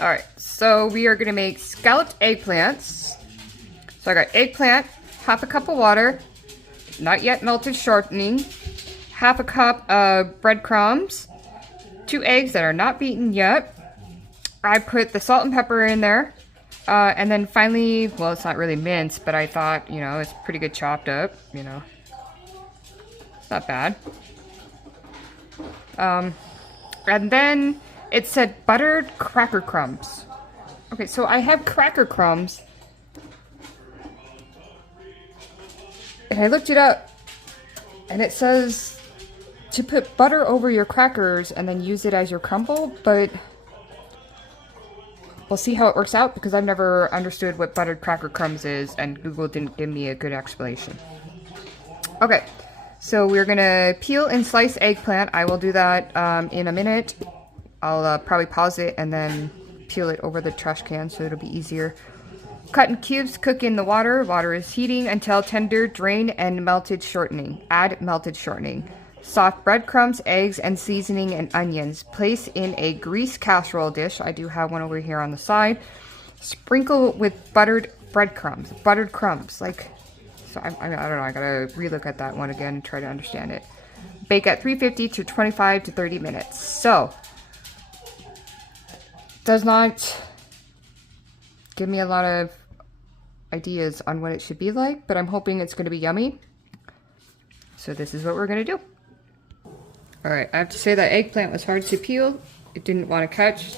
Alright, so we are gonna make scalloped eggplants. So I got eggplant, half a cup of water, not yet melted shortening, half a cup of breadcrumbs, 2 eggs that are not beaten yet. I put the salt and pepper in there. And then finally, well, it's not really minced, but I thought, you know, it's pretty good chopped up, you know. It's not bad. And then it said buttered cracker crumbs. Okay, so I have cracker crumbs. And I looked it up. And it says to put butter over your crackers and then use it as your crumble, but we'll see how it works out because I've never understood what buttered cracker crumbs is and Google didn't give me a good explanation. Okay, so we're gonna peel and slice eggplant. I will do that in a minute. I'll probably pause it and then peel it over the trash can so it'll be easier. Cut in cubes, cook in the water. Water is heating until tender, drain and melted shortening. Add melted shortening. Soft breadcrumbs, eggs, and seasoning and onions. Place in a greased casserole dish. I do have one over here on the side. Sprinkle with buttered breadcrumbs. Buttered crumbs. Like, so I don't know. I gotta relook at that one again and try to understand it. Bake at 350 to 25 to 30 minutes. So, does not give me a lot of ideas on what it should be like, but I'm hoping it's going to be yummy. So this is what we're going to do. Alright, I have to say that eggplant was hard to peel. It didn't want to catch.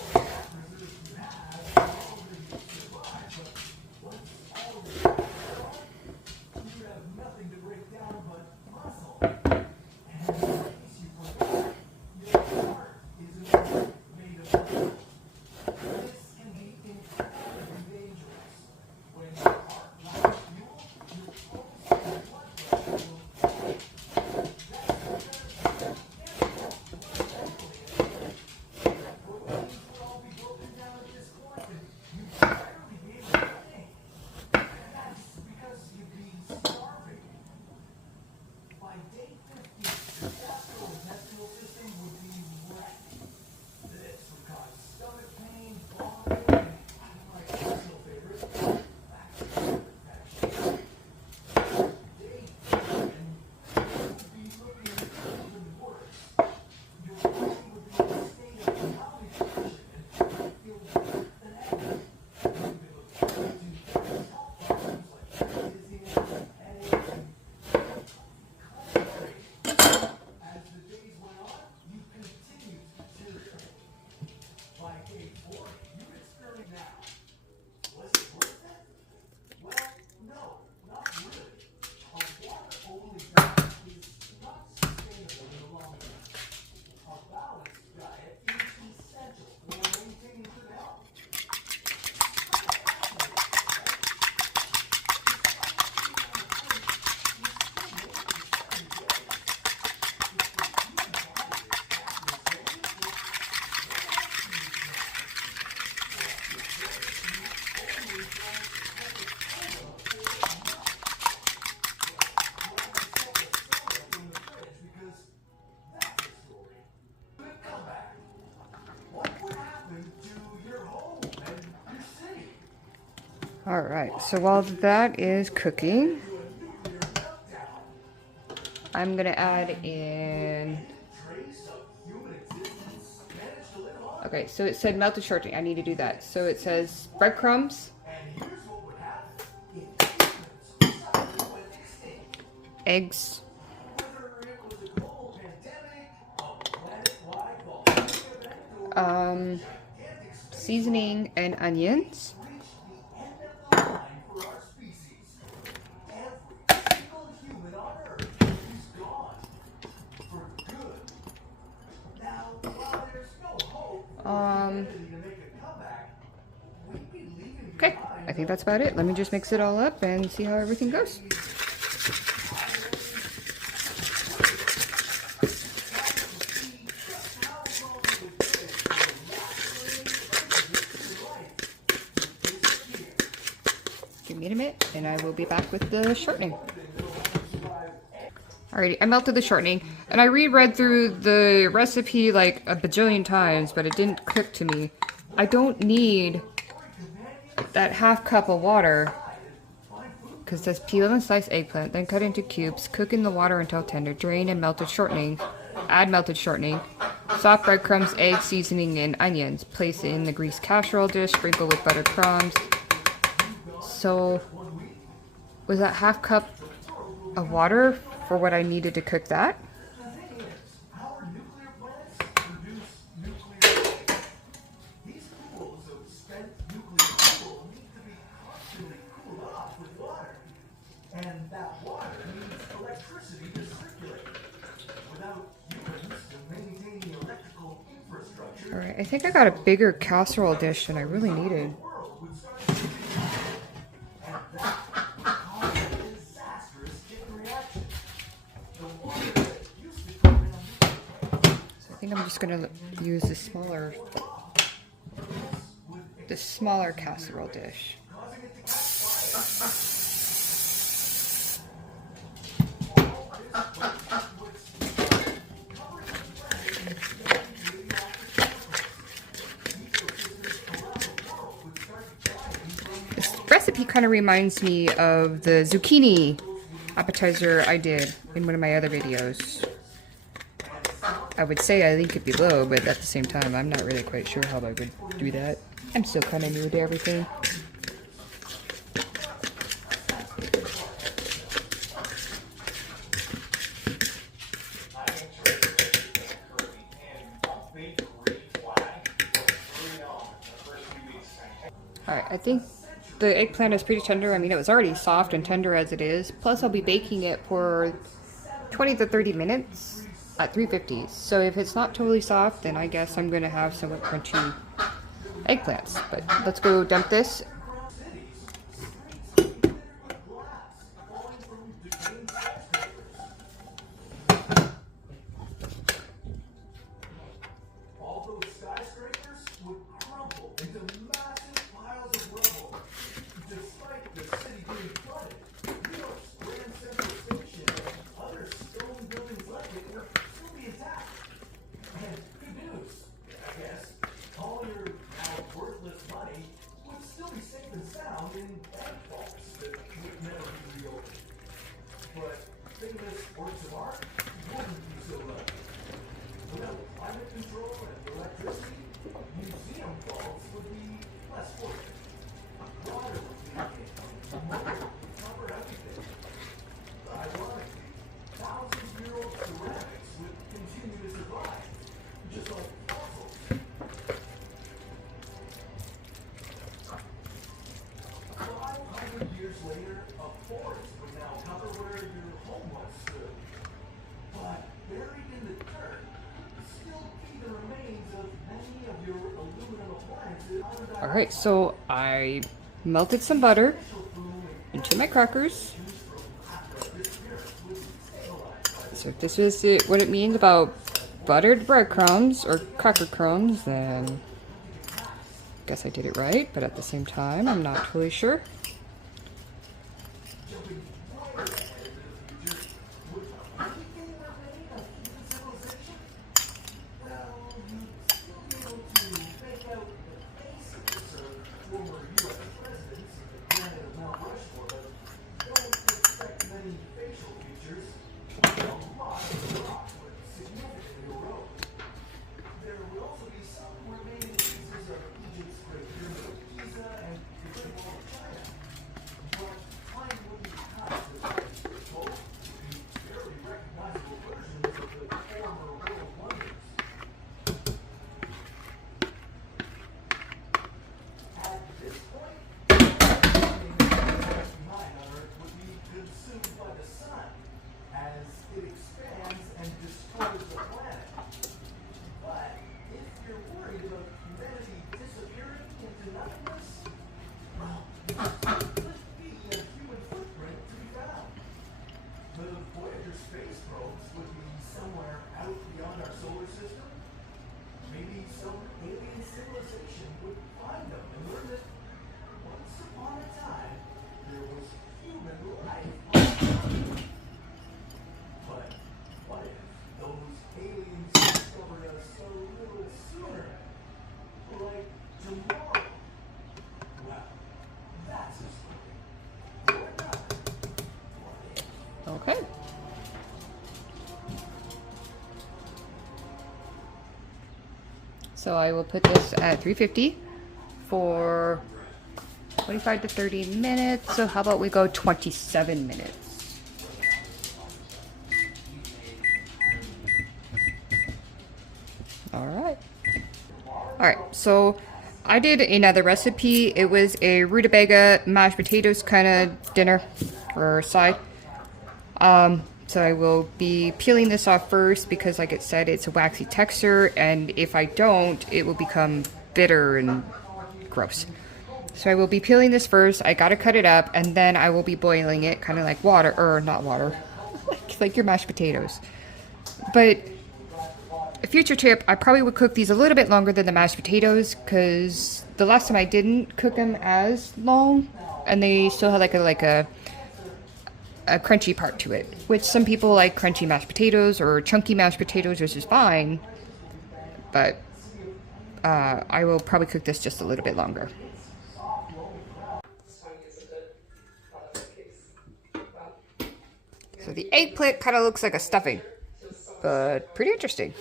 Alright, so while that is cooking, I'm gonna add in... Okay, so it said melted shortening. I need to do that. So it says breadcrumbs, eggs, seasoning and onions. Okay, I think that's about it. Let me just mix it all up and see how everything goes. Give me a minute and I will be back with the shortening. Alrighty, I melted the shortening, and I reread through the recipe like a bajillion times, but it didn't click to me I don't need that half cup of water, because it says peel and slice eggplant, then cut into cubes, cook in the water until tender, drain and melted shortening, add melted shortening, soft breadcrumbs, egg seasoning, and onions. Place in the greased casserole dish, sprinkle with buttered crumbs. So, was that half cup of water for what I needed to cook that? And that water needs electricity to circulate. Without humans maintaining electrical infrastructure. Alright, I think I got a bigger casserole dish than I really needed. So I think I'm just gonna use the smaller casserole dish. This recipe kind of reminds me of the zucchini appetizer I did in one of my other videos. I would say I link it below, but at the same time, I'm not really quite sure how I would do that. I'm still kind of new to everything. Alright, I think the eggplant is pretty tender. I mean, it was already soft and tender as it is. Plus, I'll be baking it for 20 to 30 minutes at 350. So if it's not totally soft, then I guess I'm going to have somewhat crunchy eggplants. But let's go dump this. Alright, so I melted some butter into my crackers. So if this is what it means about buttered breadcrumbs or cracker crumbs, then I guess I did it right, but at the same time, I'm not totally sure. So I will put this at 350 for 25 to 30 minutes. So how about we go 27 minutes? All right. All right, so I did another recipe. It was a rutabaga mashed potatoes kind of dinner or side. So I will be peeling this off first because, like it said, it's a waxy texture, and if I don't, it will become bitter and gross. So I will be peeling this first. I gotta cut it up, and then I will be boiling it, kind of like water, or not water, like your mashed potatoes. But a future tip, I probably would cook these a little bit longer than the mashed potatoes, because the last time I didn't cook them as long, and they still had like a crunchy part to it, which some people like crunchy mashed potatoes or chunky mashed potatoes, which is fine, but I will probably cook this just a little bit longer. So the eggplant kind of looks like a stuffing, but pretty interesting.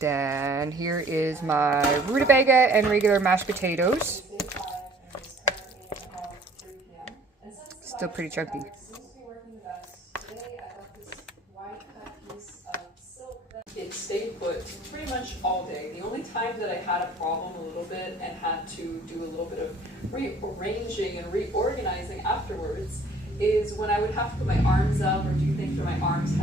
Then here is my rutabaga and regular mashed potatoes. Still pretty chunky. It stayed put pretty much all day. The only time that I had a problem a little bit and had to do a little bit of rearranging and reorganizing afterwards is when I would have to put my arms up or do things where my arms had